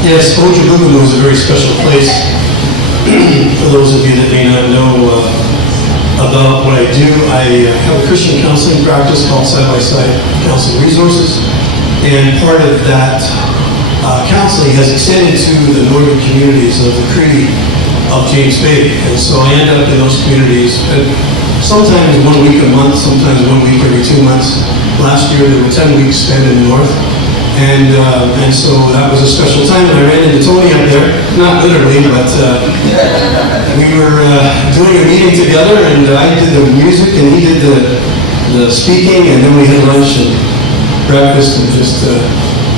Yes, Ojubugu is a very special place. For those of you that may not know about what I do, I have a Christian counseling practice called Side-by-Side Counseling Resources, and part of that counseling has extended to the northern communities of the Cree of James Bay, and so I end up in those communities sometimes 1 week a month, sometimes 1 week every 2 months. Last year there were 10 weeks spent in the north, and so that was a special time, and I ran into Tony up there, not literally, but we were doing a meeting together, and I did the music and he did the speaking, and then we had lunch and breakfast, and just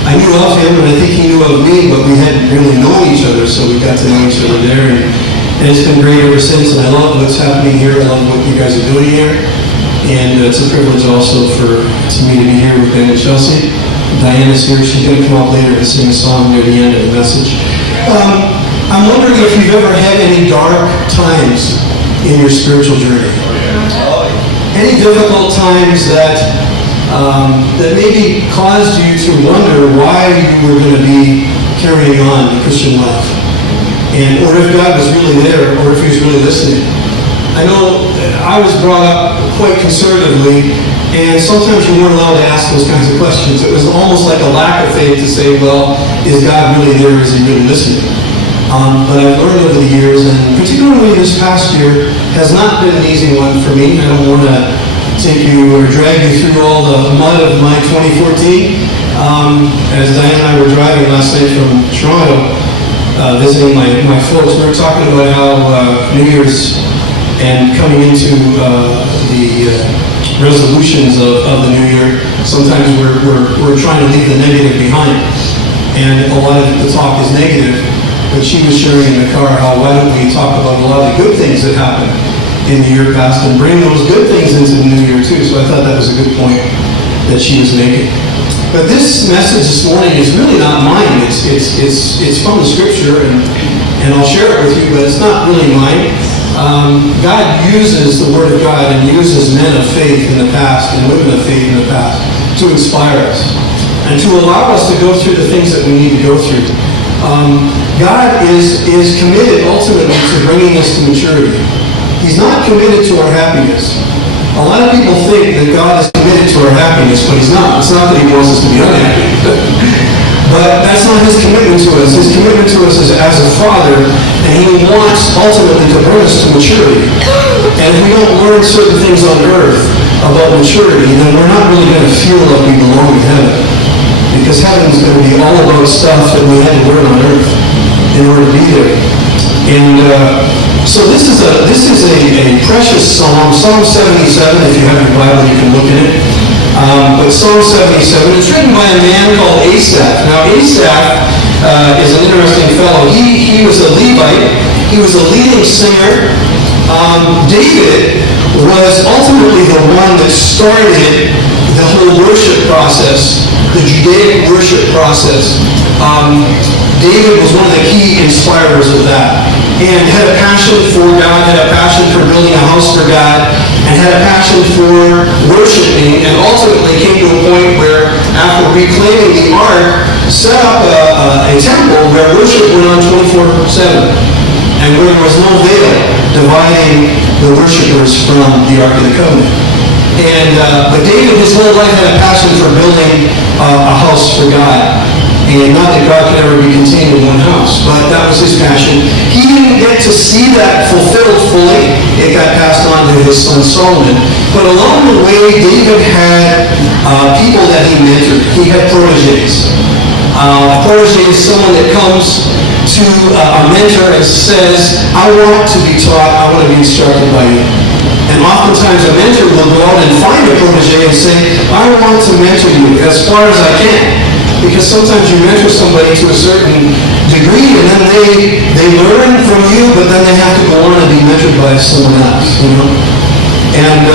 I knew of him, and I think he knew of me, but we hadn't really known each other, so we got to know each other there, and it's been great ever since, and I love what's happening here. I love what you guys are doing here, and it's a privilege also for me to be here with Ben and Chelsea. Diana's here. She's going to come up later and sing a song near the end of the message. I'm wondering if you've ever had any dark times in your spiritual journey. Any difficult times that maybe caused you to wonder why you were going to be carrying on the Christian life. And, or if God was really there, or if He was really listening. I know I was brought up quite conservatively, and sometimes you weren't allowed to ask those kinds of questions. It was almost like a lack of faith to say, well, is God really there, or is He really listening? But I've learned over the years, and particularly this past year, has not been an easy one for me. I don't want to take you or drag you through all the mud of my 2014. As Diane and I were driving last night from Toronto, visiting my folks, we were talking about how New Year's and coming into the resolutions of the new year, sometimes we're trying to leave the negative behind. And a lot of the talk is negative, but she was sharing in the car how why don't we talk about a lot of the good things that happened in the year past and bring those good things into the new year too. So I thought that was a good point that she was making. But this message this morning is really not mine. It's from the Scripture, and I'll share it with you, but it's not really mine. God uses the Word of God and uses men of faith in the past and women of faith in the past to inspire us and to allow us to go through the things that we need to go through. God is committed ultimately to bringing us to maturity. He's not committed to our happiness. A lot of people think that God is committed to our happiness, but He's not. It's not that He wants us to be unhappy. But that's not His commitment to us. His commitment to us is as a Father, and He wants ultimately to bring us to maturity. And if we don't learn certain things on earth about maturity, then we're not really going to feel like we belong in heaven. Because heaven is going to be all about stuff that we had to learn on earth in order to be there. And so this is a precious psalm, Psalm 77. If you have your Bible, you can look at it. But Psalm 77, it's written by a man called Asaph. Now Asaph is an interesting fellow. He was a Levite. He was a leading singer. David was ultimately the one that started the whole worship process, the Judaic worship process. David was one of the key inspirers of that, and had a passion for God, had a passion for building a house for God, and had a passion for worshiping, and ultimately came to a point where, after reclaiming the ark, set up a temple where worship went on 24/7, and where there was no veil dividing the worshipers from the Ark of the Covenant. But David, his whole life, had a passion for building a house for God. And not that God could ever be contained in one house, but that was his passion. He didn't get to see that fulfilled fully. It got passed on to his son Solomon. But along the way, David had people that he mentored. He had protégés. A protégé is someone that comes to a mentor and says, I want to be taught, I want to be instructed by you. And oftentimes a mentor will go out and find a protégé and say, I want to mentor you as far as I can. Because sometimes you mentor somebody to a certain degree, and then they learn from you, but then they have to go on and be mentored by someone else, you know. And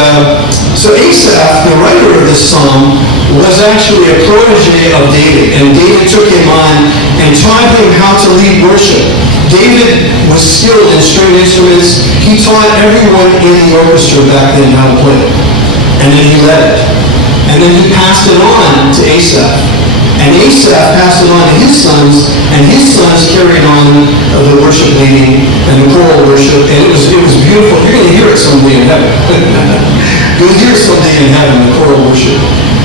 so Asaph, the writer of this psalm, was actually a protege of David, and David took him on and taught him how to lead worship. David was skilled in string instruments. He taught everyone in the orchestra back then how to play it, and then he led it, and then he passed it on to Asaph. And Asaph passed it on to his sons, and his sons carried on the worship leading and the choral worship, and it was beautiful. You're going to hear it someday in heaven. You'll hear it someday in heaven, the choral worship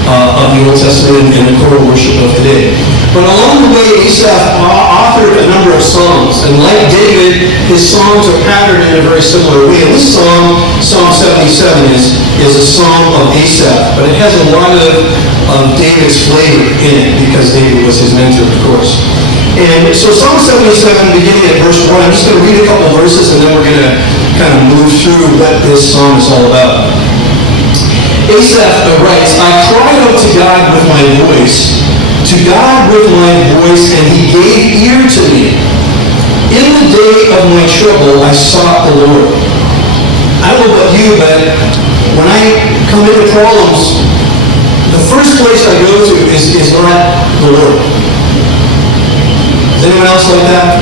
of the Old Testament and the choral worship of today. But along the way, Asaph authored a number of songs, and like David, his songs are patterned in a very similar way. And this song, Psalm 77, is a song of Asaph, but it has a lot of David's flavor in it, because David was his mentor, of course. And so Psalm 77, beginning at verse 1, I'm just going to read a couple verses, and then we're going to kind of move through what this song is all about. Asaph writes, I cried out to God with my voice, and he gave ear to me. In the day of my trouble, I sought the Lord. I don't know about you, but when I come into problems, the first place I go to is not the Lord. Is anyone else like that?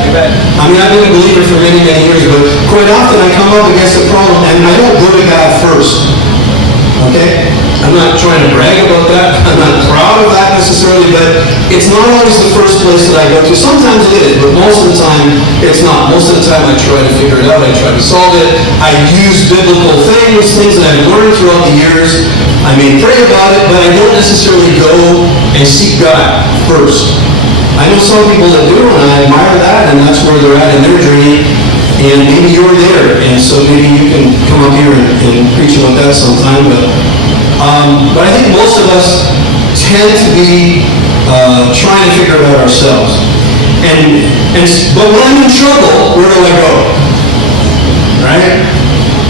I mean, I've been a believer for many, many years, but quite often I come up against a problem and I don't go to God first. Okay? I'm not trying to brag about that. I'm not proud of that necessarily, but it's not always the first place that I go to. Sometimes it is, but most of the time it's not. Most of the time I try to figure it out. I try to solve it. I use biblical things that I've learned throughout the years. I may pray about it, but I don't necessarily go and seek God first. I know some people that do, and I admire that, and that's where they're at in their journey. And maybe you're there, and so maybe you can come up here and preach about that sometime. But I think most of us tend to be trying to figure it out ourselves. But when I'm in trouble, where do I go? Right?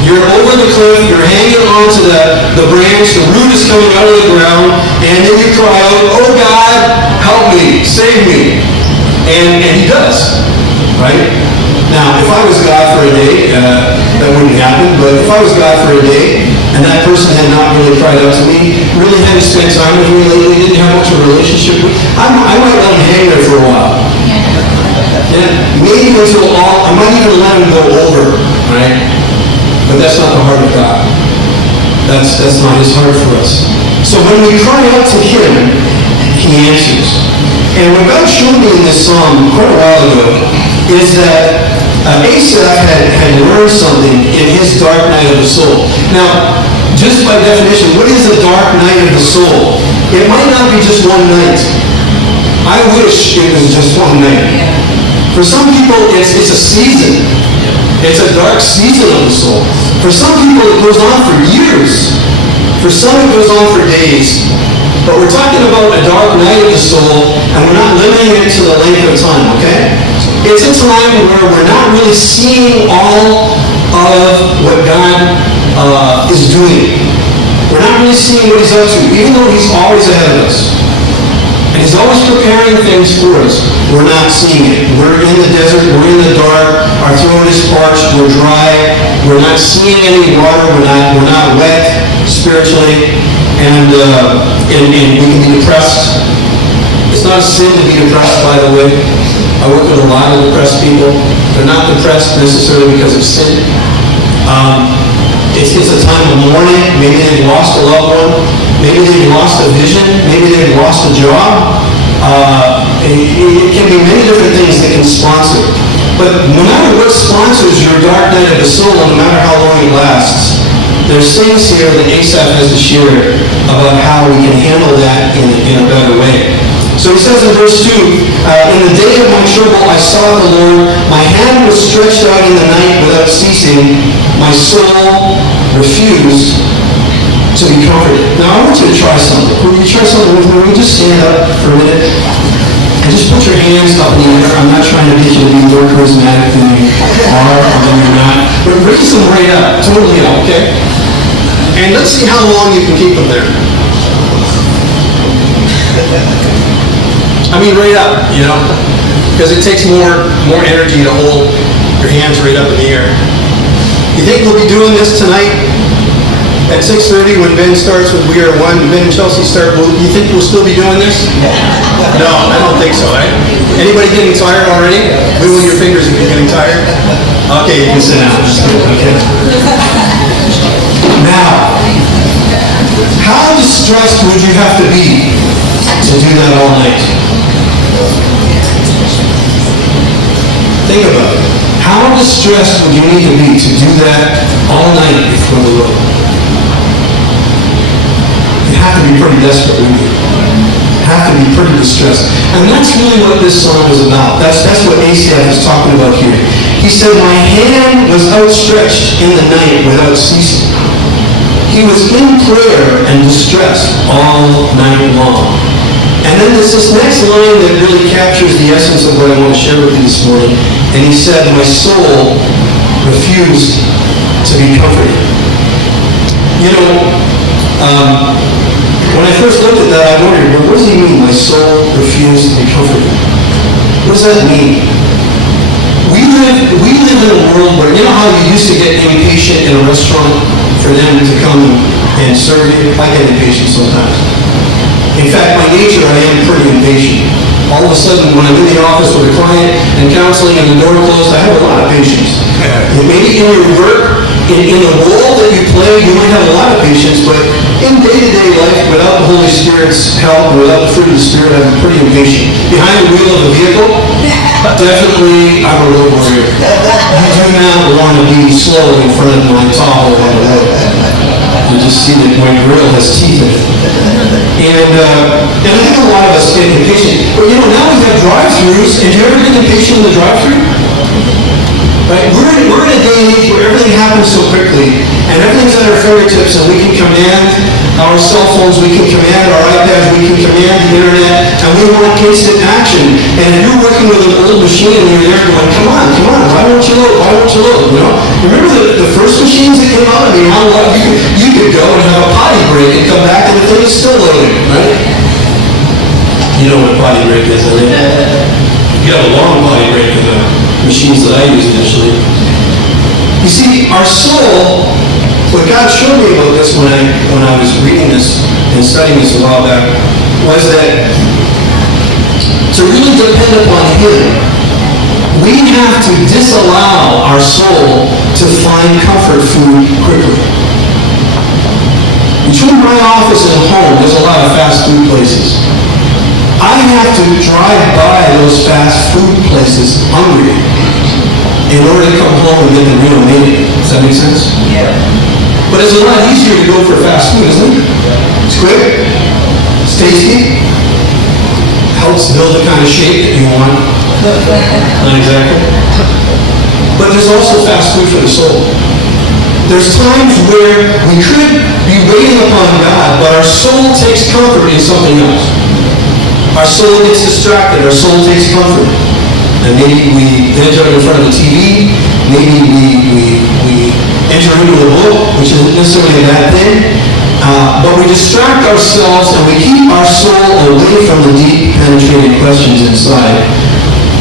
You're over the cliff, you're hanging onto the branch, the root is coming out of the ground, and then you cry out, oh God, help me, save me. And he does, right? Now, if I was God for a day, that wouldn't happen, but if I was God for a day, and that person had not really cried out to me, really hadn't spent time with me lately, didn't have much of a relationship with me, I might let him hang there for a while. Yeah, maybe I might even let him go over, right? But that's not the heart of God. That's not his heart for us. So when we cry out to him, he answers. And what God showed me in this psalm quite a while ago is that Asaph had learned something in his dark night of the soul. Now, just by definition, what is a dark night of the soul? It might not be just one night. I wish it was just one night. For some people, it's a season. It's a dark season of the soul. For some people, it goes on for years. For some, it goes on for days. But we're talking about a dark night of the soul, and we're not limiting it to the length of time, okay? It's a time where we're not really seeing all of what God is doing. We're not really seeing what he's up to, even though he's always ahead of us. And he's always preparing things for us. We're not seeing it. We're in the desert. We're in the dark. Our throat is parched. We're dry. We're not seeing any water. We're not wet spiritually. And we can be depressed. It's not a sin to be depressed, by the way. I work with a lot of depressed people. They're not depressed necessarily because of sin. It's a time of mourning. Maybe they've lost a loved one. Maybe they've lost a vision. Maybe they've lost a job. It can be many different things that can sponsor. But no matter what sponsors your dark night of the soul, no matter how long it lasts, there's things here that Asaph has to share about how we can handle that in a better way. So he says in verse 2, in the day of my trouble I sought the Lord. My hand was stretched out in the night without ceasing. My soul refused to be comforted. Now I want you to try something. Will you try something with me? Will you just stand up for a minute? And just put your hands up in the air. I'm not trying to get you to be more charismatic than you are or than you're not. But raise them right up. Totally up, okay? And let's see how long you can keep them there. I mean, right up, you know, because it takes more energy to hold your hands right up in the air. You think we'll be doing this tonight at 6:30 when Ben starts with We Are One? Ben and Chelsea start. You think we'll still be doing this? No, I don't think so. Right? Anybody getting tired already? Wiggle your fingers if you're getting tired. Okay, you can sit down. Just kidding. Okay. Now, how distressed would you have to be to do that all night. Think about it. How distressed would you need to be to do that all night before the Lord? You have to be pretty desperate, wouldn't you? Have to be pretty distressed. And that's really what this song is about. That's what Asaph is talking about here. He said, my hand was outstretched in the night without ceasing. He was in prayer and distressed all night long. And then there's this next line that really captures the essence of what I want to share with you this morning. And he said, my soul refused to be comforted. You know, when I first looked at that, I wondered, well, what does he mean, my soul refused to be comforted? What does that mean? We live in a world where, you know how you used to get impatient in a restaurant for them to come and serve you? I get impatient sometimes. In fact, by nature, I am pretty impatient. All of a sudden, when I'm in the office with a client and counseling and the door closed, I have a lot of patience. Maybe in your work, in the role that you play, you might have a lot of patience, but in day-to-day life, without the Holy Spirit's help, without the fruit of the Spirit, I'm pretty impatient. Behind the wheel of a vehicle, definitely, I'm a road warrior. You do not want to be slow in front of my Tahoe on the road. You just see that my grill has teeth in it. And I think a lot of us get impatient. But you know, now we have drive-thrus, and do you ever get impatient in the drive-thru? Right? We're in a day and age where everything happens so quickly, and everything's at our fingertips, and we can command our cell phones, we can command our iPads, we can command the internet, and we want instant action. And if you're working with an old machine and you're there going, come on, why don't you load, you know? Remember the first machines that came out? I mean, how long you could go and have a potty break and come back and the thing is still loading, right? You know what a potty break is, I think. You have a long potty break in the machines that I used initially. You see, our soul, what God showed me about this when I was reading this and studying this a while back, was that to really depend upon Him, we have to disallow our soul to find comfort food quickly. Between my office and home, there's a lot of fast food places. I have to drive by those fast food places hungry in order to come home and get the real meaning. Does that make sense? Yeah. But it's a lot easier to go for fast food, isn't it? It's quick, it's tasty, helps build the kind of shape that you want. Not exactly. But there's also fast food for the soul. There's times where we could be waiting upon God, but our soul takes comfort in something else. Our soul gets distracted, our soul takes comfort. And maybe we enter in front of the TV, maybe we enter into a book, which isn't necessarily a bad thing, but we distract ourselves and we keep our soul away from the deep, penetrating questions inside,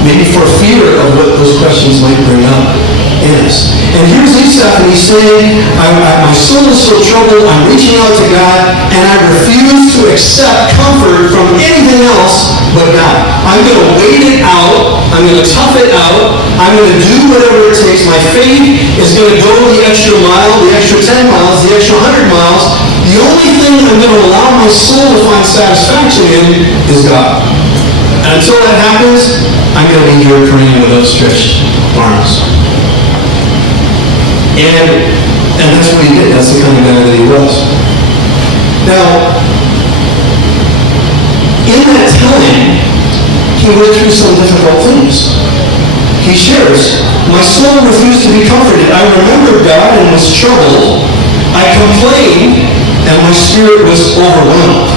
maybe for fear of what those questions might bring up in us. And here's Asaph, and he's saying, my soul is so troubled, I'm reaching out to God, and I refuse to accept comfort from anything else but God. I'm going to wait it out, I'm going to tough it out, I'm going to do whatever it takes. My faith is going to go the extra mile, the extra 10 miles, the extra 100 miles. The only thing I'm going to allow my soul to find satisfaction in is God. And until that happens, I'm going to be here praying with outstretched arms. And that's what he did. That's the kind of guy that he was. Now, in that time, he went through some difficult things. He shares, my soul refused to be comforted. I remembered God and was troubled. I complained, and my spirit was overwhelmed.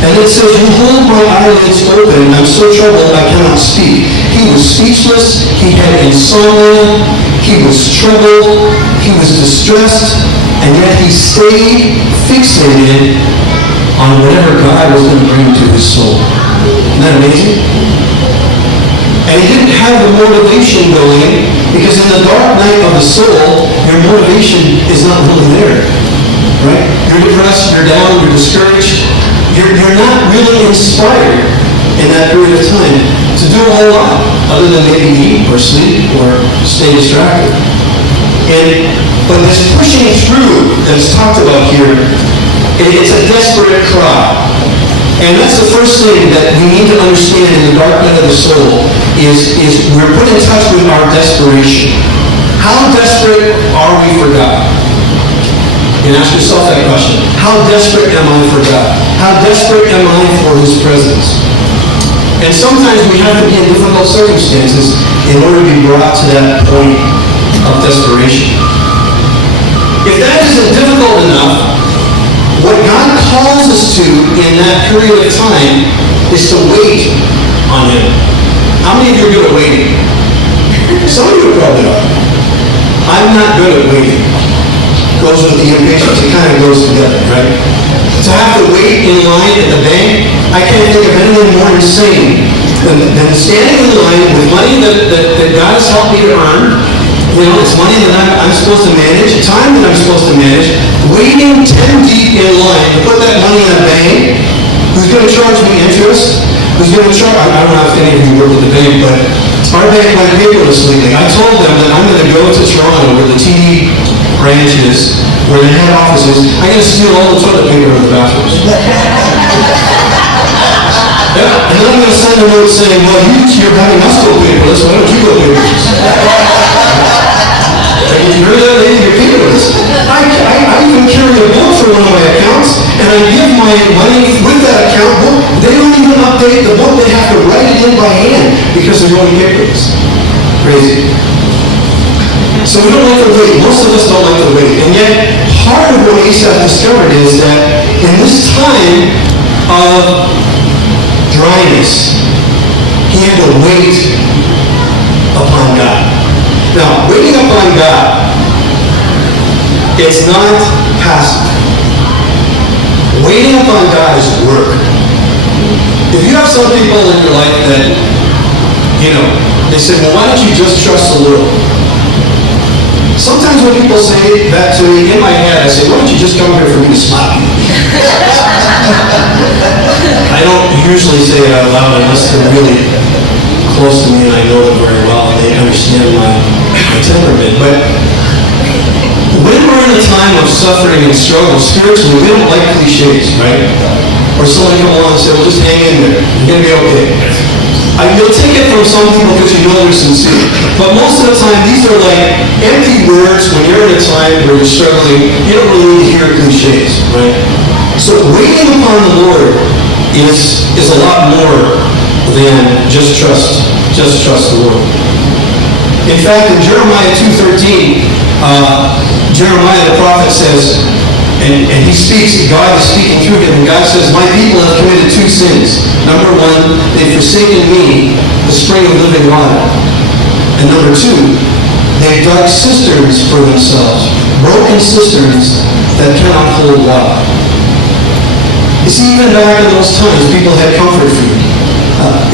And it says, you hold my eyelids open. I'm so troubled I cannot speak. He was speechless. He had insomnia. He was troubled. He was distressed. And yet he stayed fixated on whatever God was going to bring to his soul. Isn't that amazing? And he didn't have the motivation going, because in the dark night of the soul, your motivation is not really there. Right? You're depressed, you're down, you're discouraged. You're not really inspired in that period of time to do a whole lot, other than maybe eat or sleep or stay distracted. But this pushing through that's talked about here, it's a desperate cry. And that's the first thing that we need to understand in the dark night of the soul is we're put in touch with our desperation. How desperate are we for God? And ask yourself that question. How desperate am I for God? How desperate am I for His presence? And sometimes we have to be in difficult circumstances in order to be brought to that point of desperation. If that isn't difficult enough, what God calls us to in that period of time is to wait on Him. How many of you are good at waiting? Some of you probably are. I'm not good at waiting. Goes with the impatience. It kind of goes together, right? To have to wait in line at the bank, I can't think of anything more insane than standing in line with money that God has helped me to earn. You know, it's money that I'm supposed to manage, time that I'm supposed to manage, waiting 10 deep in line to put that money in a bank. Who's going to charge me interest? Who's going to charge? I don't know if any of you work at the bank, but our bank went paperless lately. I told them that I'm going to go to Toronto where the TD branch is, where the head office is. I'm going to steal all the toilet paper in the bathrooms. Yeah, and then I'm going to send a note saying, well, you're having us go paperless, why don't you go paperless? You heard that, lady? You're paperless. I even carry a book for one of my accounts, and I give my money with that account book. They don't even update the book. They have to write it in by hand because they're going paperless. Crazy. So we don't like to wait. Most of us don't like to wait. And yet, part of what Asaph discovered is that in this time of dryness, he had to wait upon God. Now, waiting upon God, it's not passive. Waiting upon God is work. If you have some people in your life that, you know, they say, well, why don't you just trust the Lord? Sometimes when people say that to me, in my head, I say, why don't you just come here for me to slap you? I don't usually say it out loud unless they're really close to me and I know them very well and they understand my temperament. But when we're in a time of suffering and struggle spiritually, we don't like cliches, right? Or someone come along and say, well, just hang in there. You're going to be okay. You'll take it from some people because you know they're sincere. But most of the time, these are like empty words when you're in a time where you're struggling. You don't really need to hear cliches, right? So waiting upon the Lord is a lot more than just trust the Lord. In fact, in Jeremiah 2:13, Jeremiah the prophet says, and he speaks, God is speaking through him, and God says, my people have committed two sins. Number one, they've forsaken me, the spring of living water. And number two, they've dug cisterns for themselves, broken cisterns that cannot hold water. You see, even back in those times, people had comfort food.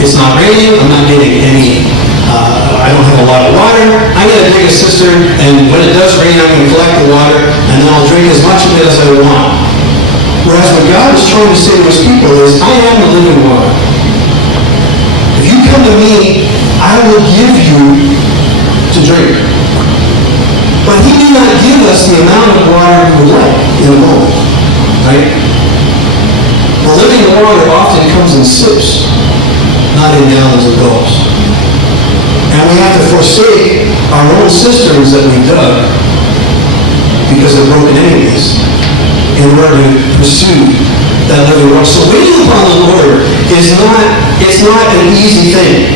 It's not raining, I'm not getting any, I don't have a lot of water, I'm going to dig a cistern, and when it does rain, I'm going to collect the water, and then I'll drink as much of it as I want. Whereas what God is trying to say to his people is, I am the living water. If you come to me, I will give you to drink. But he may not give us the amount of water we would like in a moment, right? The living water often comes in sips, not in gallons or gulps. And we have to forsake our own cisterns that we dug because of broken enemies in order to pursue that living water. So waiting upon the Lord it's not an easy thing.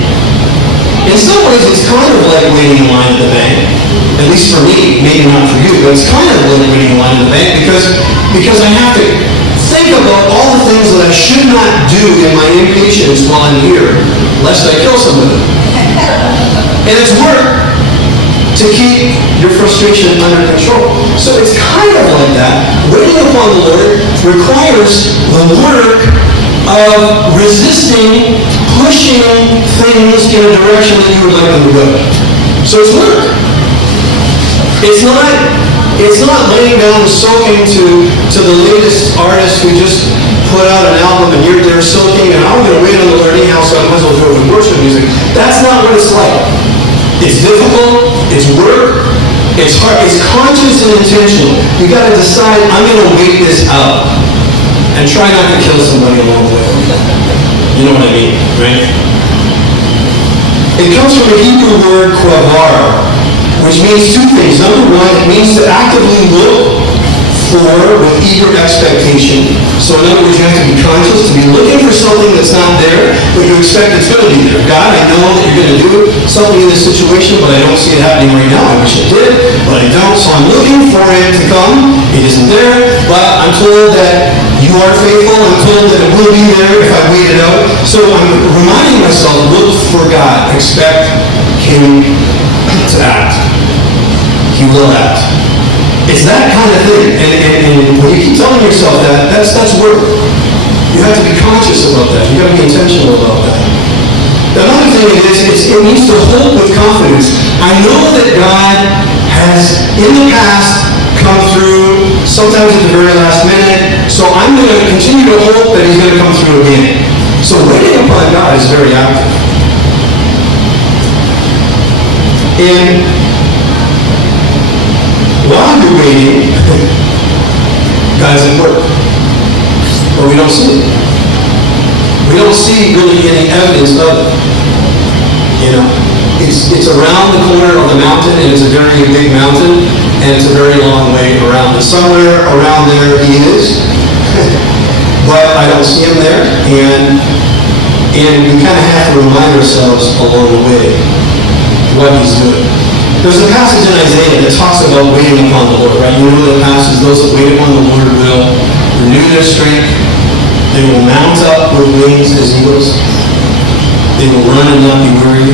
In some ways, it's kind of like waiting in line at the bank. At least for me, maybe not for you, but it's kind of like waiting in line at the bank because I have to think about all the things that I should not do in my impatience while I'm here, lest I kill somebody. And it's work to keep your frustration under control. So it's kind of like that. Waiting upon the Lord requires the work of resisting, pushing things in a direction that you would like them to go. So it's work. It's not laying down and soaking to the latest artist who just put out an album and you're there soaking and I'm going to wait on the Lord anyhow, so I might as well do it with worship music. That's not what it's like. It's difficult, it's work, it's hard, it's conscious and intentional. You got to decide, I'm going to wait this out. and try not to kill somebody along the way. You know what I mean, right? It comes from the Hebrew word kwavar, which means two things. Number one, it means to actively look for with eager expectation. So in other words, you have to be conscious, to be looking for something that's not there, but you expect it's going to be there. God, I know that you're going to do something in this situation, but I don't see it happening right now. I wish it did, but I don't. So I'm looking for it to come. It isn't there, but I'm told that you are faithful. I'm told that it will be there if I wait it out. So I'm reminding myself, look for God. Expect Him to act. He will act. It's that kind of thing. And when you keep telling yourself that, that's work. You have to be conscious about that. You have to be intentional about that. Another thing is, it needs to hope with confidence. I know that God has, in the past, come through, sometimes at the very last minute, so I'm going to continue to hope that He's going to come through again. So waiting upon God is very active. And while you're waiting, God's at work. But we don't see it. We don't see really any evidence of it. You know, it's around the corner of the mountain, and it's a very big mountain, and it's a very long way around. And somewhere around there He is, but I don't see Him there, and we kind of have to remind ourselves along the way what He's doing. There's a passage in Isaiah that talks about waiting upon the Lord, right? You know the passage, those that wait upon the Lord will renew their strength. They will mount up with wings as eagles. They will run and not be weary.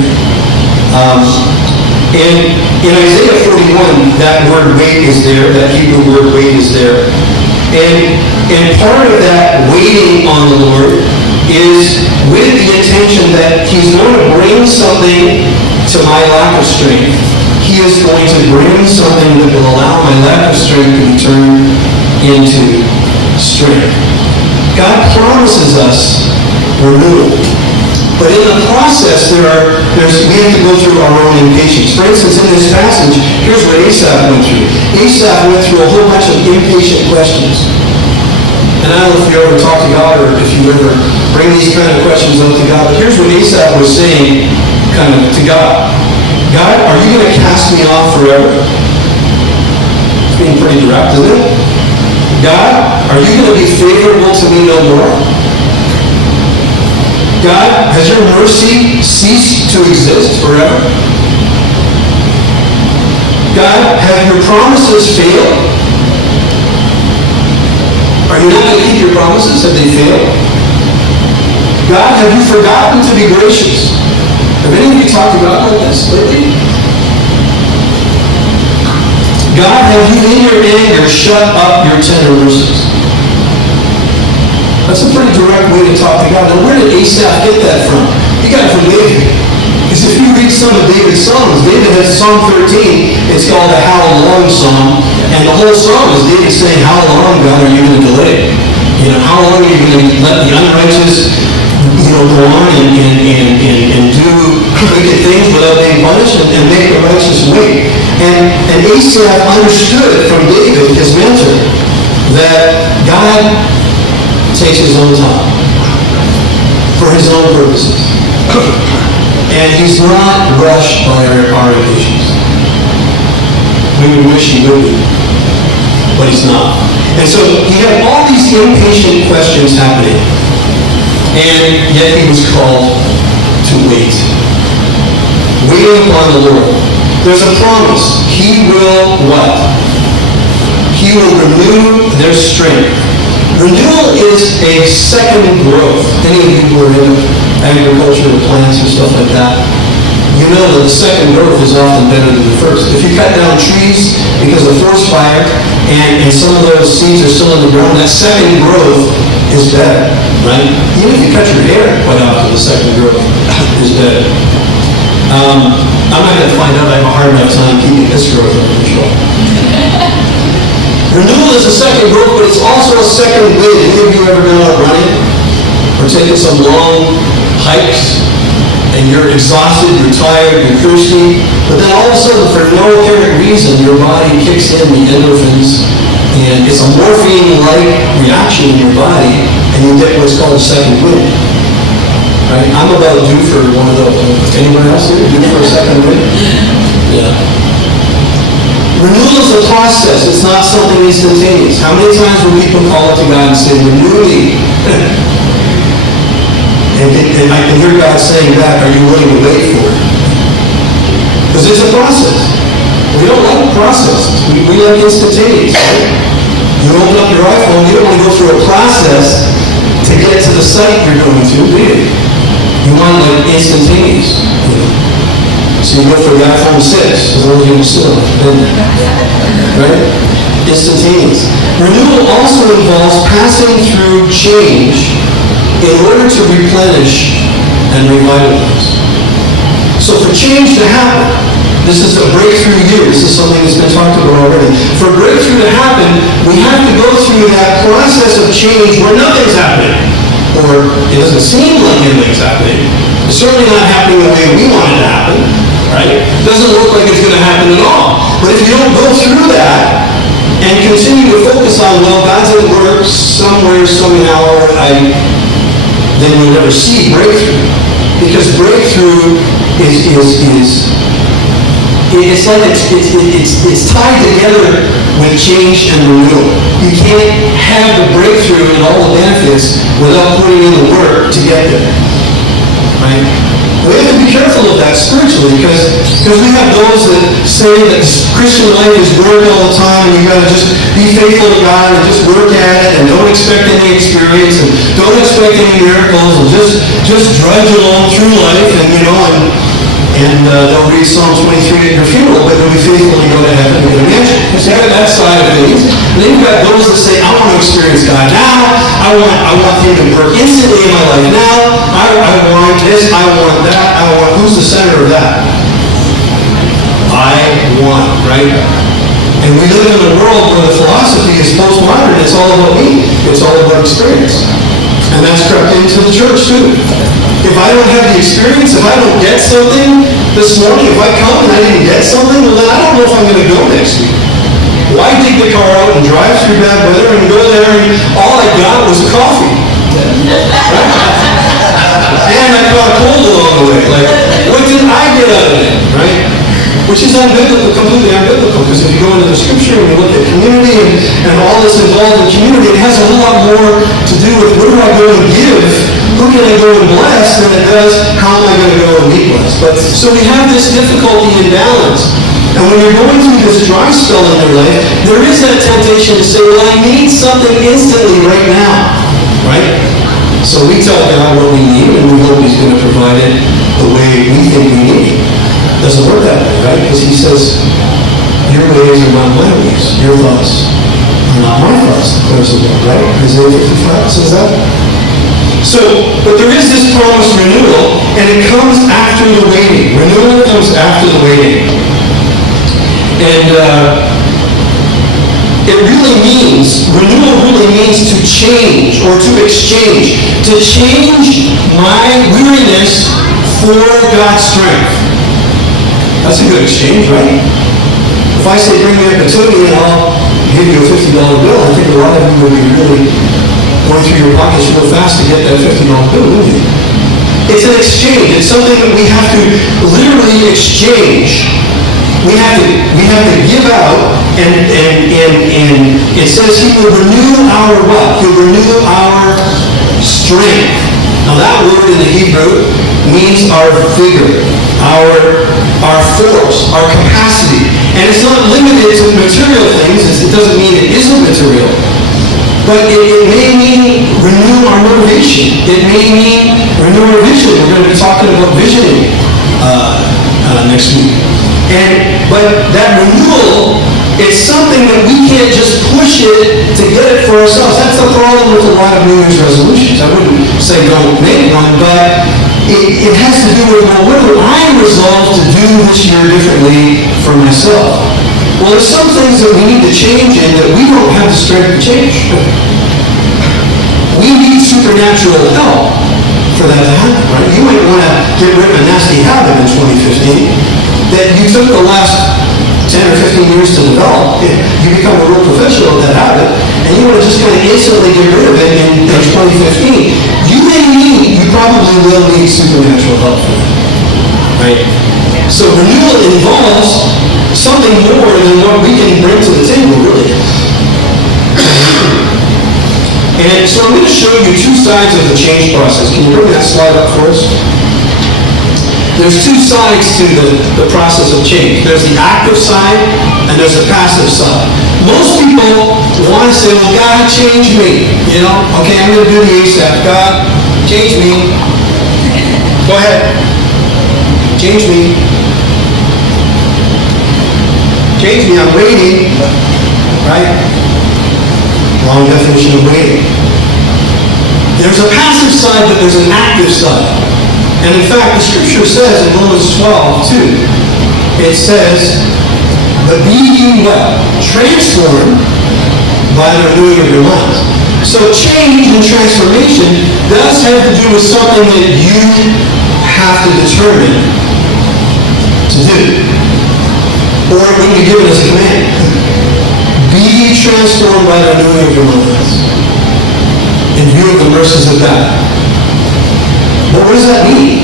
And in Isaiah 41, that word wait is there, that Hebrew word wait is there. And part of that waiting on the Lord is with the intention that He's going to bring something to my lack of strength. He is going to bring something that will allow my lack of strength to be turned into strength. God promises us renewal. But in the process, we have to go through our own impatience. For instance, in this passage, here's what Asaph went through. Asaph went through a whole bunch of impatient questions. And I don't know if you ever talk to God or if you ever bring these kind of questions up to God, but here's what Asaph was saying kind of to God. God, are you going to cast me off forever? It's being pretty direct, isn't it? God, are you going to be favorable to me no more? God, has your mercy ceased to exist forever? God, have your promises failed? Are you not going to keep your promises? Have they failed? God, have you forgotten to be gracious? Have any of you talked to God like this lately? God, have you in your anger shut up your tender mercies? That's a pretty direct way to talk to God. Now, where did Asaph get that from? He got it from David. Because if you read some of David's songs, David has Psalm 13. It's called the How Long Song. And the whole song is David saying, how long, God, are you going to delay? You know, how long are you going to let the unrighteous, go on and do wicked things without being punished and make the righteous wait? And Asaph understood from David, his mentor, that God takes His own time for His own purposes. And He's not rushed by our impatience. We would wish He would be, but He's not. And so He had all these impatient questions happening, and yet He was called to wait. Waiting upon the Lord. There's a promise. He will what? He will renew their strength. Renewal is a second growth. Any of you who are into agriculture or plants or stuff like that, you know that the second growth is often better than the first. If you cut down trees because of forest fire and some of those seeds are still in the ground, that second growth is better, right? Even if you cut your hair quite often, the second growth is better. I'm not going to find out I have a hard enough time keeping this growth under control. Renewal is a second growth, but it's also a second wind. Any of you ever been out running or taken some long hikes and you're exhausted, you're tired, you're thirsty, but then all of a sudden, for no apparent reason, your body kicks in the endorphins And it's a morphine-like reaction in your body, and you get what's called a second wind. Right? I'm about due for one of those. Anyone else here due for a second wind? Yeah. Renewal is a process. It's not something instantaneous. How many times will people call up to God and say, renew me? and I can hear God saying back, are you willing to wait for it? Because it's a process. We don't like processes. We like instantaneous. Right? You open up your iPhone, you don't want to go through a process to get to the site you're going to, do you? You want like instantaneous. So you go for the iPhone 6, as long as you don't sit on it. Right? Instantaneous. Renewal also involves passing through change in order to replenish and revitalize. So for change to happen, this is a breakthrough year. This is something that's been talked about already. For breakthrough to happen, we have to go through that process of change where nothing's happening. Or it doesn't seem like anything's happening. It's certainly not happening the way we want it to happen. Right? It doesn't look like it's going to happen at all. But if you don't go through that and continue to focus on, well, God's at work somewhere, somehow, then you'll never see breakthrough. Because breakthrough is it's like it's tied together with change and renewal. You can't have the breakthrough and all the benefits without putting in the work to get there. Right? We have to be careful of that spiritually because we have those that say that Christian life is work all the time and you got to just be faithful to God and just work at it and don't expect any experience and don't expect any miracles and just drudge along through life and they'll read Psalm 23 at your funeral, but they'll be faithful to go to heaven and get a mansion. So you got that side of things. And then you've got those that say, I want to experience God now. I want Him to work instantly in my life now. I want this. I want that. Who's the center of that? I want, right? And we live in a world where the philosophy is postmodern. It's all about me. It's all about experience. And that's crept into the church too. If I don't have the experience, if I don't get something this morning, if I come and I didn't get something, well then I don't know if I'm going to go next week. Why dig the car out and drive through bad weather and go there and all I got was coffee? Right? And I got a cold along the way. Like, what did I get out of it? Right? Which is unbiblical, completely unbiblical, because if you go into the scripture and you look at community and all that's involved in community, it has a whole lot more to do with where do I go and give, who can I go and bless, than it does how am I going to go and be blessed. But so we have this difficulty in balance. And when you're going through this dry spell in your life, there is that temptation to say, well, I need something instantly right now. Right? So we tell God what we need, and we hope He's going to provide it the way we think we need it. Doesn't work that way, right? Because He says, your ways are not my ways. Your thoughts are not my thoughts, declares the Lord, right? Isaiah 55 says that. So, but there is this promised renewal, and it comes after the waiting. Renewal comes after the waiting. And renewal really means to change or to exchange. To change my weariness for God's strength. That's a good exchange, right? If I say, bring me up a toonie and I'll give you a $50 bill, I think a lot of you would be really going through your pockets real fast to get that $50 bill, wouldn't you? It's an exchange. It's something that we have to literally exchange. We have to give out, and it says He will renew our what? He'll renew our strength. Now that word in the Hebrew means our vigor, our force, our capacity. And it's not limited to material things. It doesn't mean it isn't material. But it may mean renew our motivation. It may mean renew our vision. We're going to be talking about visioning next week. But that renewal is something that we can't just push it to get it for ourselves. That's the problem with a lot of New Year's resolutions. I wouldn't say don't make one, but it has to do with, well, what do I resolve to do this year differently for myself? Well, there's some things that we need to change in that we don't have the strength to change. We need supernatural help for that to happen, right? You might want to get rid of a nasty habit in 2015 that you took the last 10 or 15 years to develop, you become a real professional at that habit, and you want to just kind of instantly get rid of it in 2015, you probably will need supernatural help for that. Right? So renewal involves something more than what we can bring to the table, really. And so I'm going to show you two sides of the change process. Can you bring that slide up for us? There's two sides to the process of change. There's the active side and there's the passive side. Most people want to say, well, God, change me. You know, okay, I'm going to do the ASAP. God, change me. Go ahead. Change me. Change me, I'm waiting. Right? Wrong definition of waiting. There's a passive side, but there's an active side. And in fact, the scripture says in Romans 12, too, it says, but be ye what? Transformed by the renewing of your minds. So change and transformation does have to do with something that you have to determine to do. Or it wouldn't be given as a command. Be ye transformed by the renewing of your minds in view of the mercies of God. But what does that mean?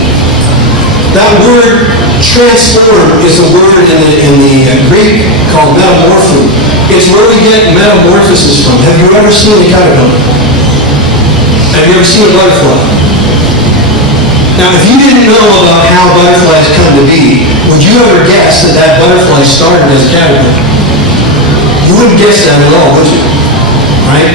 That word transform is a word in the Greek called metamorpho. It's where we get metamorphosis from. Have you ever seen a caterpillar? Have you ever seen a butterfly? Now, if you didn't know about how butterflies come to be, would you ever guess that that butterfly started as a caterpillar? You wouldn't guess that at all, would you? Right?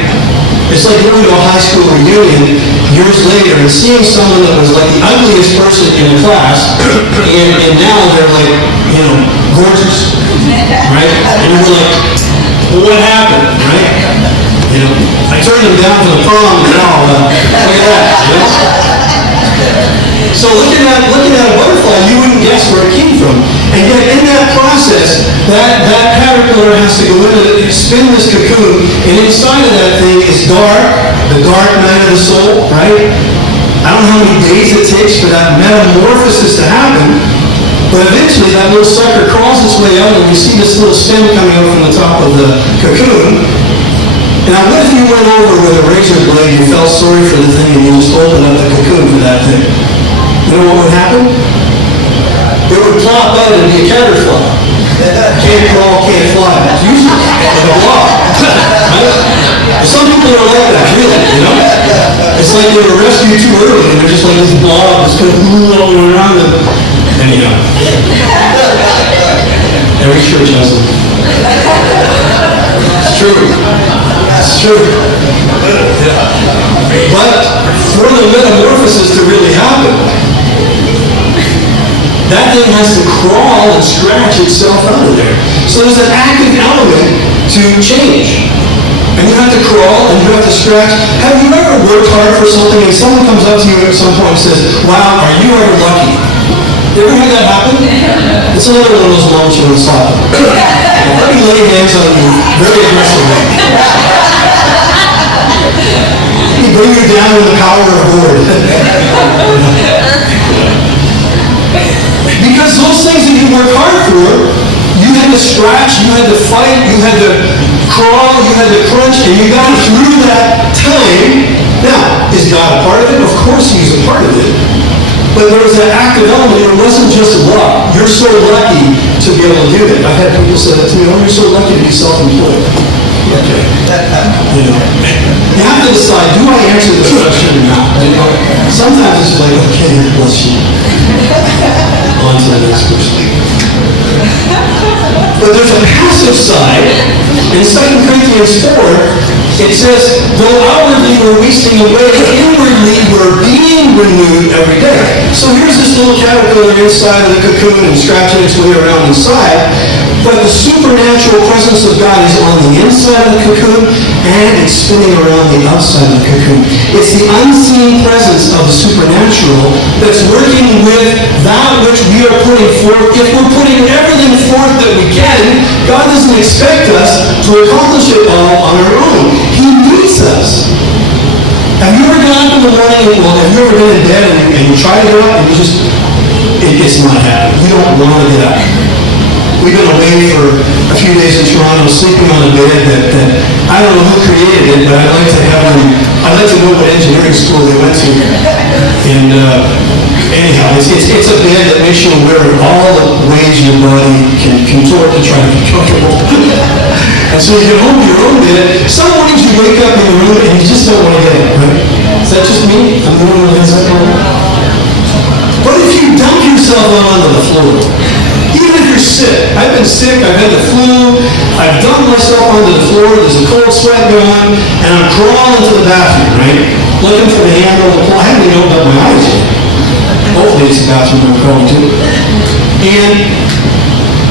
It's like going to a high school reunion years later and seeing someone that was like the ugliest person in the class, and now they're like, you know, gorgeous. Right? And you're like, well, what happened? Right? You know, I turned them down to the prom and now, look at that. You know? So looking at a butterfly, you wouldn't guess where it came from. And yet in that process, that caterpillar has to go in and spin this cocoon, and inside of that thing is dark, the dark night of the soul, right? I don't know how many days it takes for that metamorphosis to happen, but eventually that little sucker crawls its way out, and you see this little stem coming out from the top of the cocoon. Now what if you went over with a razor blade, you felt sorry for the thing, and you just opened up the cocoon for that thing? You know what would happen? It would plop out and be a caterpillar. Can't crawl, can't fly. It's useless. Like a blob. Right? Some people are like that, really, you know? It's like they were rescued too early and they're just like this blob that's kind of moving around and anyhow. Every church has them. It's true. It's true. But for the metamorphosis to really happen, that thing has to crawl and scratch itself out of there. So there's an active element to change. And you have to crawl and you have to scratch. Have you ever worked hard for something and someone comes up to you at some point and says, wow, are you ever lucky? You ever had that happen? It's another one of those moments you want to stop. Let me lay hands on you very aggressively. Let me bring you down in the power of the Lord. Because those things that you work hard for, you had to scratch, you had to fight, you had to crawl, you had to crunch, and you got through that time. Now, is God a part of it? Of course He's a part of it. But there was that active element. It wasn't just luck. You're so lucky to be able to do that. I've had people say that to me, oh, you're so lucky to be self-employed. Okay. You know, you have to decide, do I answer this question or not? You know, sometimes it's like, okay, bless you. On to the next person. But there's a passive side. In 2 Corinthians 4, it says, though outwardly we're wasting away, inwardly we're being renewed every day. So here's this little caterpillar inside of the cocoon and scratching its way around inside. But the supernatural presence of God is on the inside of the cocoon and it's spinning around the outside of the cocoon. It's the unseen presence of the supernatural that's working with that which we are putting forth. If we're putting everything forth that we can, God doesn't expect us to accomplish it all on our own. He needs us. Have you ever got up in the morning, have you ever been in bed and you try to get up and you just, it's not happening. You don't want to get up. we've been away for a few days in Toronto, sleeping on a bed that I don't know who created it, but I'd like to know what engineering school they went to. And anyhow, it's a bed that makes you aware of all the ways your body can contort to try to be comfortable. And so you get home to your own bed. Some mornings you wake up in the room and you just don't want to get up, right? Is that just me? I'm the only one who has that problem. But if you dump yourself out onto the floor, even if you're sick, I've been sick, I've had the flu, I've dumped myself onto the floor, there's a cold sweat going, and I'm crawling to the bathroom, right? Looking for the handle of the pole. I haven't even opened up my eyes yet. Hopefully it's the bathroom I'm crawling to.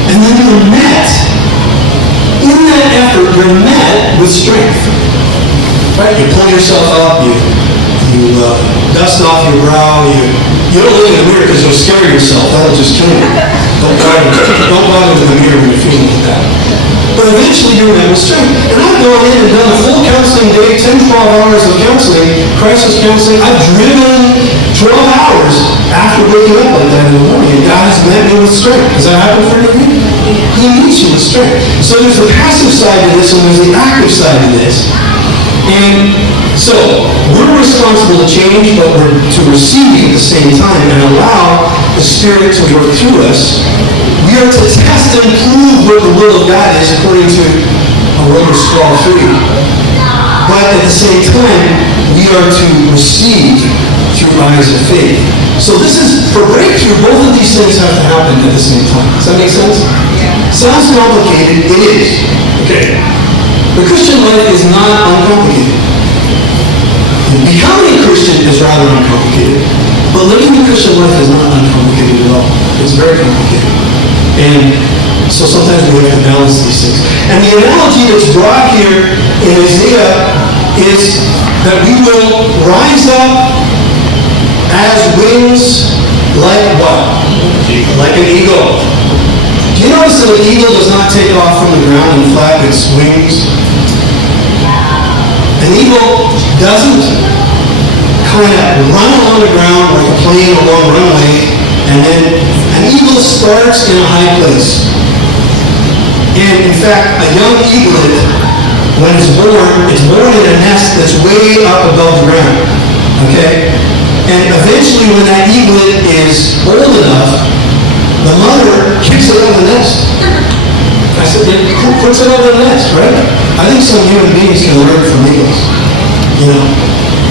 And then you're met. In that effort, you're met with strength. Right? You pull yourself up, you dust off your brow, you don't look in the mirror because you'll scare yourself. That'll just kill you. Don't bother with the mirror when you're feeling like that. But eventually you're met with strength. And I've gone in and done a full counseling day, 10, 12 hours of counseling, crisis counseling. I've driven 12 hours after waking up like that in the morning. And God has met me with strength. Does that happen for you? He meets you with strength. So there's the passive side to this and there's the active side to this. And so, we're responsible to change, but we're to receive at the same time and allow the Spirit to work through us. We are to test and prove what the will of God is according to Romans 12:3. But at the same time, we are to receive through eyes of faith. So this is, for breakthrough, both of these things have to happen at the same time. Does that make sense? Sounds complicated. It is. Okay. The Christian life is not uncomplicated. Becoming a Christian is rather uncomplicated. But living the Christian life is not uncomplicated at all. It's very complicated. And so sometimes we have to balance these things. And the analogy that's brought here in Isaiah is that we will rise up as wings like what? Like an eagle. Do you notice that an eagle does not take off from the ground and flap its wings? An eagle doesn't kind of run along the ground like a plane along a runway, and then an eagle starts in a high place. And in fact, a young eaglet, when it's born in a nest that's way up above the ground. Okay? And eventually when that eaglet is old enough, the mother kicks it out of the nest. I said, who puts it out of the nest, right? I think some human beings can learn from eagles. You know,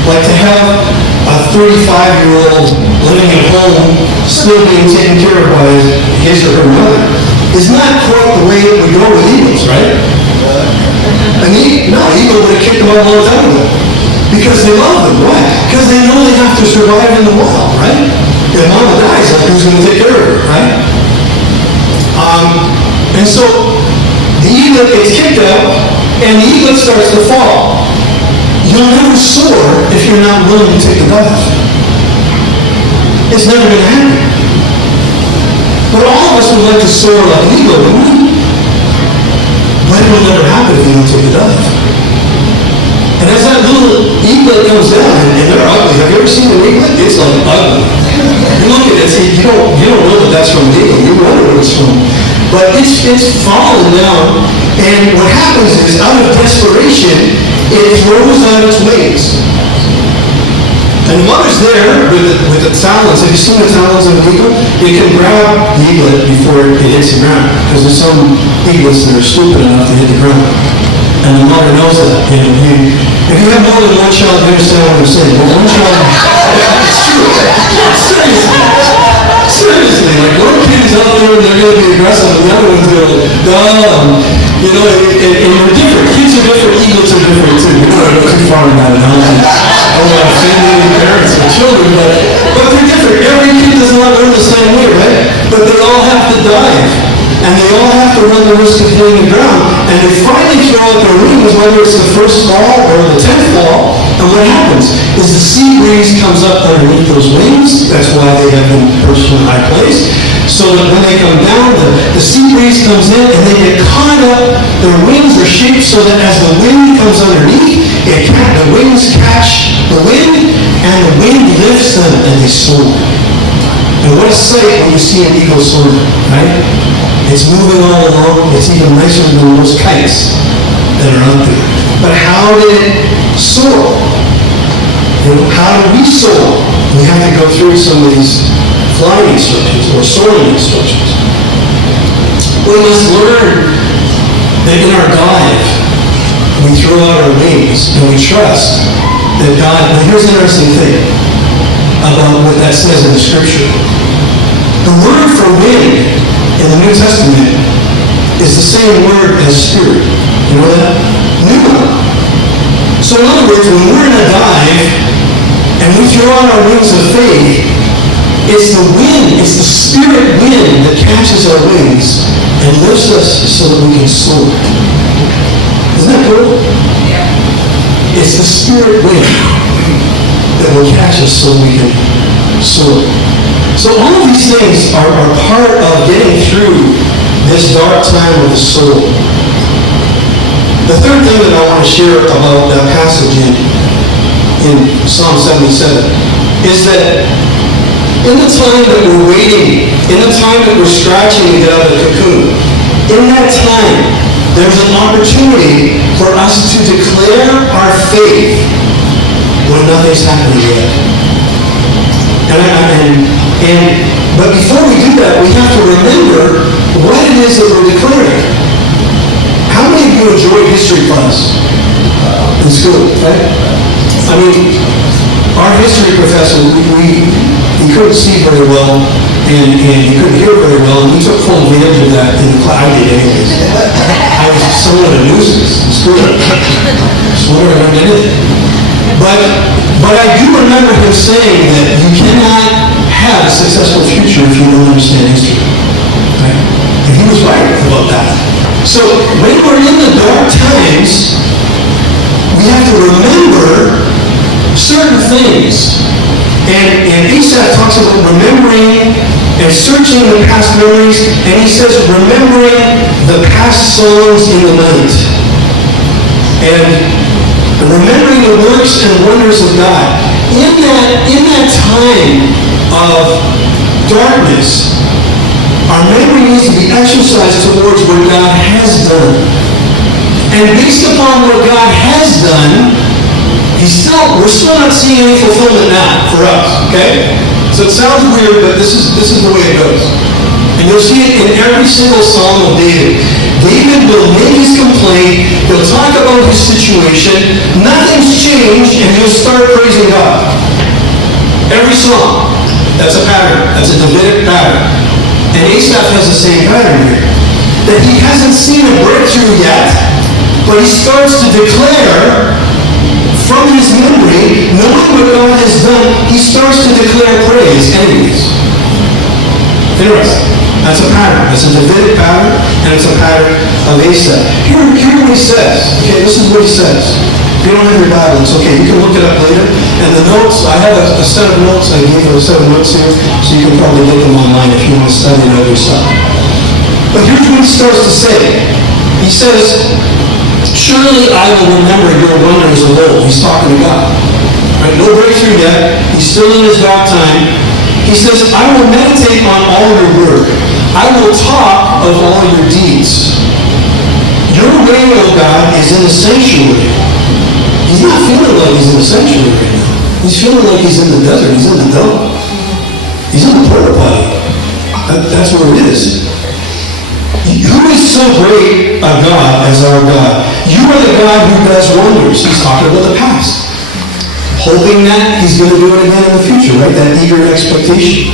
like to have a 35-year-old living at home, still being taken care of by his or her mother, is not quite the way it would go with eagles, right? An eagle would have kicked them out a long time ago. Because they love them. Why? Because they know they have to survive in the wild, right? If mama dies, like who's going to take care of her, right? And so the eaglet gets kicked out, and the eaglet starts to fall. You'll never soar if you're not willing to take the dive. It's never going to happen. But all of us would like to soar like an eagle, wouldn't we? But it will never happen if you don't take the dive. And as that little eaglet comes down, and they're ugly. Have you ever seen an eaglet? It's like ugly. You look at it, see, you don't know that that's from an eagle. You wonder where it's from. But it's falling down, and what happens is, out of desperation, it throws out its wings. And the mother's there with the talons. Have you seen the talons of an eagle? It can grab the eaglet before it hits the ground. Because there's some eaglets that are stupid enough to hit the ground. And the mother knows that. And if you have more than one child, you understand what I'm saying. But one child, it's true. Seriously, like one kid is out there and they're going to be aggressive, and the other one's going to dumb. You know, and you're different. Kids are different, eaglets are different too. You don't want to go too far in that analogy. I don't want to offend any parents or children, but they're different. Every kid does not learn the same way, right? But they all have to dive. And they all have to run the risk of hitting the ground. And they finally throw out their wings, whether it's the first fall or the 10th fall. And what happens is the sea breeze comes up underneath those wings. That's why they have been perched in a high place. So that when they come down, the sea breeze comes in and they get caught up. Their wings are shaped so that as the wind comes underneath, the wings catch the wind, and the wind lifts them and they soar. And what a sight when you see an eagle soaring, right? It's moving all along. It's even nicer than most kites that are out there. But how did it soar? How do we soar? We have to go through some of these flying instructions or soaring instructions. We must learn that in our dive, we throw out our wings and we trust that God. Now here's an interesting thing about what that says in the scripture. The word for wind in the New Testament is the same word as spirit. You know that? Pneuma. So in other words, when we're in a dive and we throw out our wings of faith, it's the wind, it's the spirit wind that catches our wings and lifts us so that we can soar. Isn't that cool? It's the spirit wind that will catch us so we can soar. So all of these things are part of getting through this dark time of the soul. The third thing that I want to share about that passage in Psalm 77 is that in the time that we're waiting, in the time that we're scratching to get out of the cocoon, in that time, there's an opportunity for us to declare our faith when nothing's happening yet. But before we do that, we have to remember what it is that we're declaring. How many of you enjoyed history class in school? Right? I mean, our history professor, he couldn't see very well, and he couldn't hear very well, and we took full advantage of that in the class. I did anyways. I was somewhat a nuisance in school. Just wondering if I did anything. But I do remember him saying that you cannot have a successful future if you don't understand history. Right? And he was right about that. So when we're in the dark times, we have to remember certain things. And Asaph talks about remembering and searching the past memories, and he says remembering the past songs in the night. And remembering the works and wonders of God. In that time of darkness, our memory needs to be exercised towards what God has done. And based upon what God has done, we're still not seeing any fulfillment now for us, okay? So it sounds weird, but this is the way it goes. And you'll see it in every single Psalm of David. David will make his complaint, he'll talk about his situation, nothing's changed, and he'll start praising God. Every Psalm. That's a pattern. That's a Davidic pattern. And Asaph has the same pattern here. That he hasn't seen a breakthrough yet, but he starts to declare from his memory, knowing what God has done, he starts to declare praise anyways. Interesting. That's a pattern. That's a Davidic pattern, and it's a pattern of Asaph. Hear what he says. Okay, this is what he says. If you don't have your Bible, it's okay. You can look it up later. And the notes, I have a set of notes. I gave you a set of notes here, so you can probably get them online if you want to study it out yourself. But here's what he starts to say. He says, surely I will remember your wonders of old. He's talking to God. Right? No breakthrough yet. He's still in his dark time. He says, I will meditate on all your word. I will talk of all your deeds. Your way, O God, is in the sanctuary. He's not feeling like he's in the sanctuary right now. He's feeling like he's in the desert. He's in the dome. He's in the porta potty. That's where it is. Who is so great a God as our God? You are the God who does wonders. He's talking about the past. Hoping that he's going to do it again in the future, right? That eager expectation.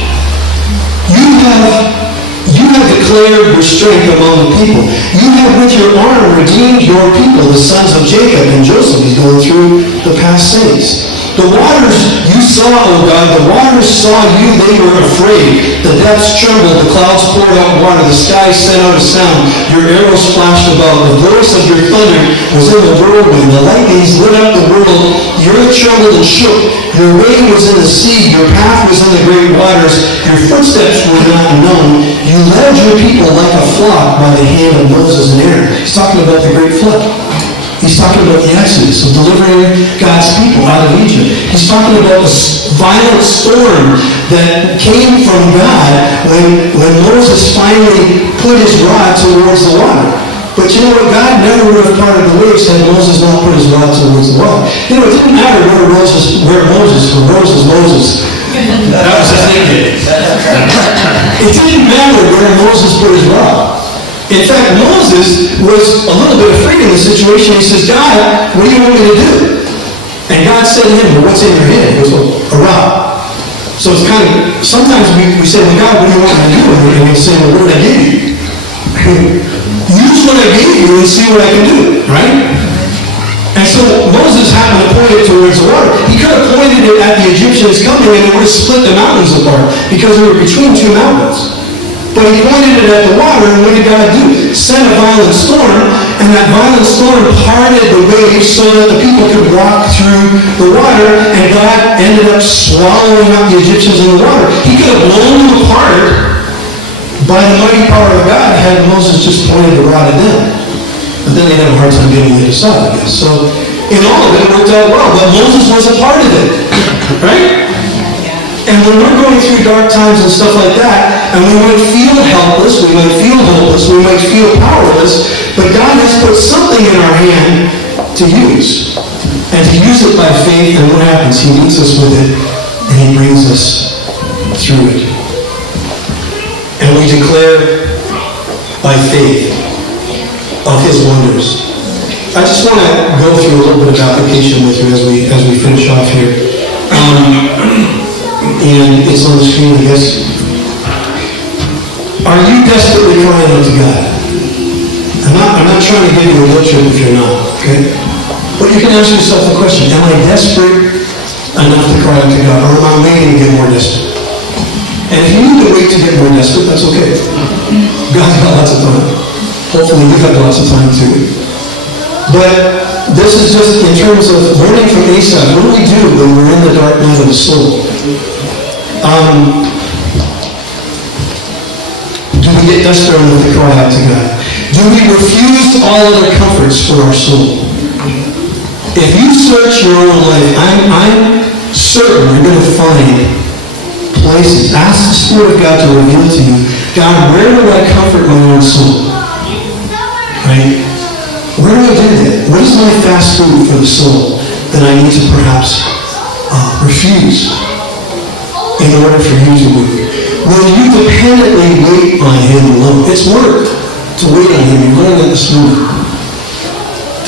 You have declared your strength among the people. You have with your arm redeemed your people, the sons of Jacob and Joseph. He's going through the past saints. The waters you saw, O God, the waters saw you, they were afraid. The depths trembled, the clouds poured out water, the skies sent out a sound, your arrows flashed about, the voice of your thunder was in the whirlwind, the lightnings lit up the world, the earth trembled and shook, your way was in the sea, your path was in the great waters, your footsteps were not known, you led your people like a flock by the hand of Moses and Aaron. He's talking about the great flood. He's talking about the Exodus, of delivering God's people out of Egypt. He's talking about the violent storm that came from God when Moses finally put his rod towards the water. But you know what? God never would have parted the waves had Moses not put his rod towards the water. You know, it didn't matter where Moses. That was his nickname. It didn't matter where Moses put his rod. In fact, Moses was a little bit afraid in the situation. He says, God, what do you want me to do? And God said to him, well, what's in your hand? He goes, well, a rod. So it's kind of, sometimes we say, well, God, what do you want me to do? And we say, well, what did I give you? Use what I gave you and see what I can do, right? And so Moses happened to point it towards the water. He could have pointed it at the Egyptians coming and it would have split the mountains apart because they were between two mountains. But he pointed it at the water, and what did God do? Send a violent storm, and that violent storm parted the waves so that the people could walk through the water, and God ended up swallowing up the Egyptians in the water. He could have blown them apart by the mighty power of God had Moses just pointed the rod at them. But then they'd have a hard time getting the other side, I guess. So in all of it, it worked out well, but Moses was a part of it, right? And when we're going through dark times and stuff like that, and we might feel helpless, we might feel hopeless, we might feel powerless, but God has put something in our hand to use. And to use it by faith, and what happens? He meets us with it, and He brings us through it. And we declare by faith of His wonders. I just want to go through a little bit of application with you as we finish off here. And it's on the screen, I guess. Are you desperately crying out to God? I'm not trying to give you a guilt trip if you're not, okay? But you can ask yourself the question, am I desperate enough to cry out to God, or am I waiting to get more desperate? And if you need to wait to get more desperate, that's okay. God's got lots of time. Hopefully we have lots of time too. But this is just in terms of learning from Asaph. What do we do when we're in the dark night of the soul? Do we get desperate enough to cry out to God? Do we refuse all other comforts for our soul? If you search your own life, I'm certain you're going to find places. Ask the Spirit of God to reveal to you, God, where do I comfort my own soul? Right? Where do I do that? What is my fast food for the soul that I need to perhaps refuse in order for you to move? Will you dependently wait on Him alone? It's work to wait on Him. You learned that this morning.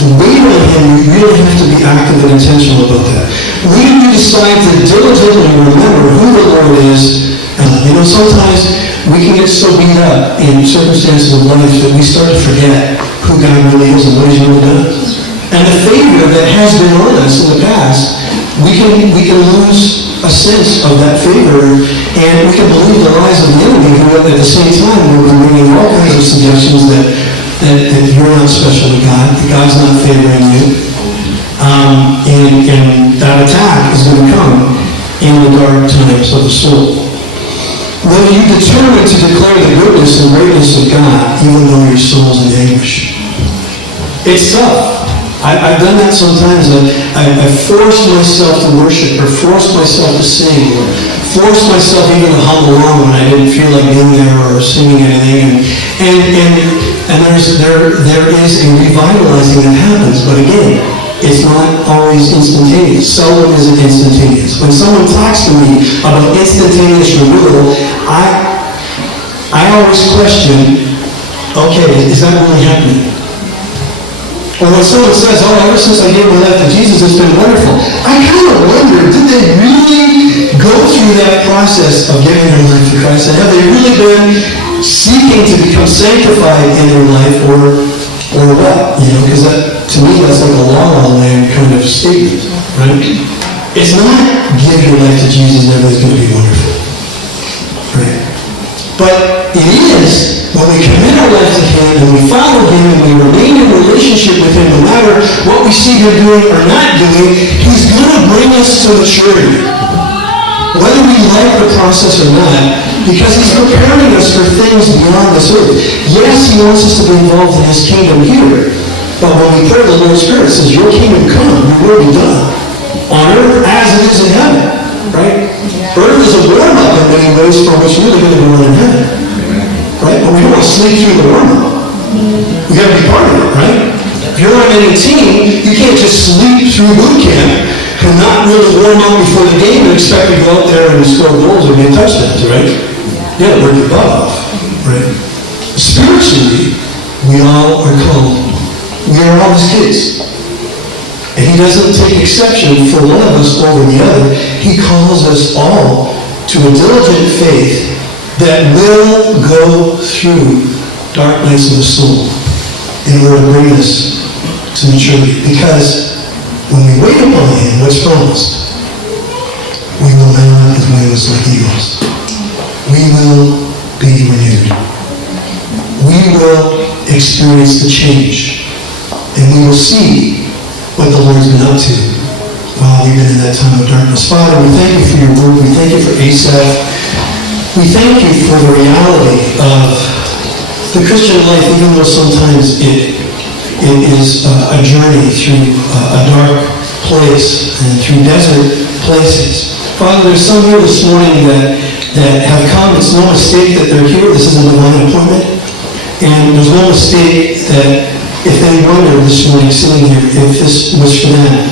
To wait on Him, you really have to be active and intentional about that. When you decide to diligently remember who the Lord is, sometimes we can get so beat up in circumstances of life that we start to forget who God really is and what He's really done. And the favor that has been on us in the past, we can lose a sense of that favor, and we can believe the lies of the enemy, who at the same time will be bringing all kinds of suggestions that you're not special to God, that God's not favoring you. And that attack is going to come in the dark times of the soul. Will you determine to declare the goodness and greatness of God even though your soul's in anguish? It's tough. I've done that sometimes. I've forced myself to worship, or forced myself to sing, or forced myself even to hum along when I didn't feel like being there or singing anything. And there is a revitalizing that happens, but again, it's not always instantaneous. Seldom is it instantaneous. When someone talks to me about instantaneous renewal, I always question, okay, is that really happening? Or when someone says, ever since I gave my life to Jesus, it's been wonderful. I kind of wonder, did they really go through that process of giving their life to Christ? And have they really been seeking to become sanctified in their life, or what? Because to me, that's like a la-la land kind of statement, right? It's not give your life to Jesus and everything's going to be wonderful, right? But it is when we commit our life to Him and we follow Him and we remain in relationship with Him, no matter what we see Him doing or not doing, He's going to bring us to maturity. Whether we like the process or not, because He's preparing us for things beyond this earth. Yes, He wants us to be involved in His kingdom here, But when we pray, the Lord's Spirit says, your kingdom come, your will be done, on earth as it is in heaven, right? Earth is a warm-up in many ways for what's really going to go on in heaven, right? But we don't want to sleep through the warm-up. We got to be part of it, right? If you're on any team, you can't just sleep through boot camp and not really warm up before the game and expect to go out there and score goals or get touchdowns, right? You got to work your butt off, right? Spiritually, we all are called. We are all his kids. And he doesn't take exception for one of us over the other. He calls us all to a diligent faith that will go through dark nights of the soul in order to bring us to maturity. Because when we wait upon him, what's promised? We will mount up with wings like eagles. We will be renewed. We will experience the change. And we will see what the Lord's been up to while we've been in that time of darkness. Father, we thank you for your word. We thank you for Asaph. We thank you for the reality of the Christian life, even though sometimes it is a journey through a dark place and through desert places. Father, there's some here this morning that have come. It's no mistake that they're here. This is a divine appointment. And there's no mistake that if they wonder this morning sitting here, if this was for them,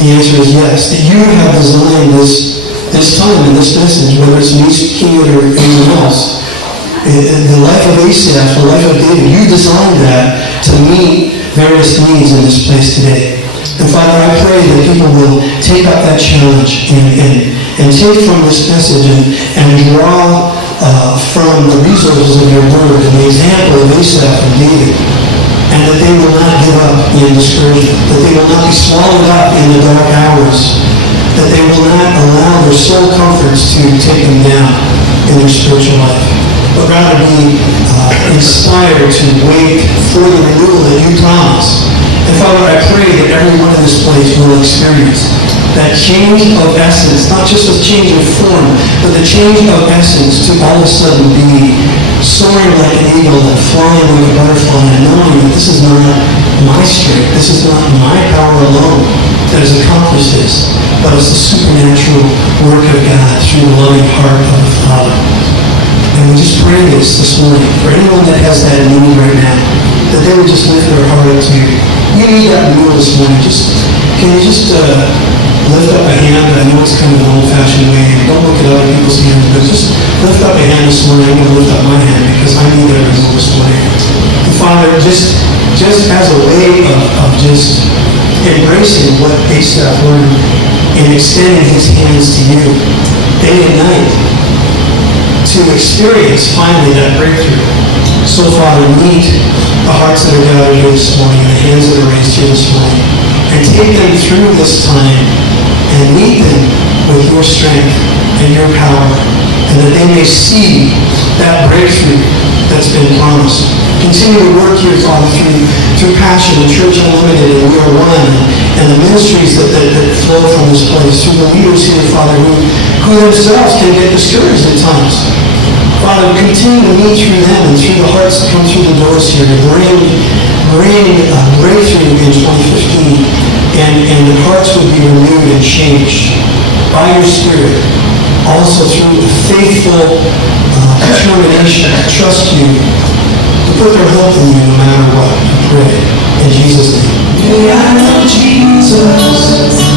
the answer is yes. That you have designed this time and this message, whether it's me speaking it or anyone else. The life of Asaph, the life of David, you designed that to meet various needs in this place today. And Father, I pray that people will take up that challenge and take from this message and draw from the resources of your word and the example of Asaph and David. And that they will not give up in discouragement, that they will not be swallowed up in the dark hours, that they will not allow their soul comforts to take them down in their spiritual life, but rather be inspired to wait for the renewal that you promise. And Father, I pray that everyone in this place will experience that change of essence, not just a change of form, but the change of essence to all of a sudden be soaring like an eagle and flying like a butterfly, and knowing that this is not my strength, this is not my power alone that has accomplished this, but it's the supernatural work of God through the loving heart of the Father. And we just pray this morning for anyone that has that need right now, that they would just lift their heart up to you. You need that renewal this morning. Can you just lift up a hand? I know it's kind of an old-fashioned way. Don't look at other people's hands, but just lift up a hand this morning. I'm going to lift up my hand because I need that renewal this morning. And Father, just as a way of just embracing what Asaph learned and extending his hands to you day and night to experience finally that breakthrough. So Father, meet the hearts that are gathered here this morning, the hands that are raised here this morning, and take them through this time and meet them with your strength and your power, and that they may see that breakthrough that's been promised. Continue to work here, Father, through Passion and Church Unlimited and We Are One, and the ministries that flow from this place, through the leaders here, Father, who themselves can get discouraged at times. Father, continue to meet through them and through the hearts that come through the doors here to bring breakthrough in 2015, and the hearts would be renewed and changed by your Spirit, also through a faithful determination to trust you, to put their hope in you no matter what. I pray in Jesus' name. May I know Jesus.